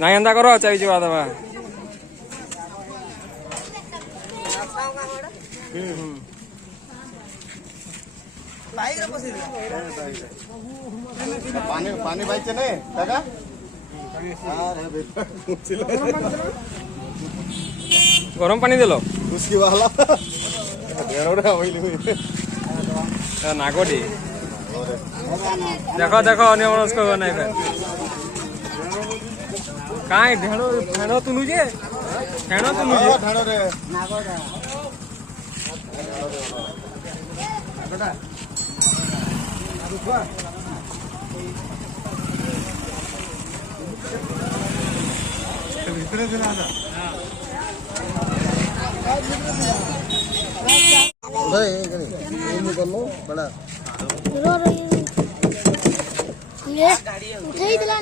ନାଇଁ ଏନ୍ତା କର ଚାବି ଯିବା ଦେବା। पानी पानी भाई चले काका गरम पानी देलो उसकी वाला नागोटी देखो देखो अन्य मनस्क नहीं फिर काई ढेणो ढेणो तुनु जे ढेणो तुनु जे ढेणो रे ভিতরে দিলা না भाई ये कर लो बड़ा ये उठाई दिला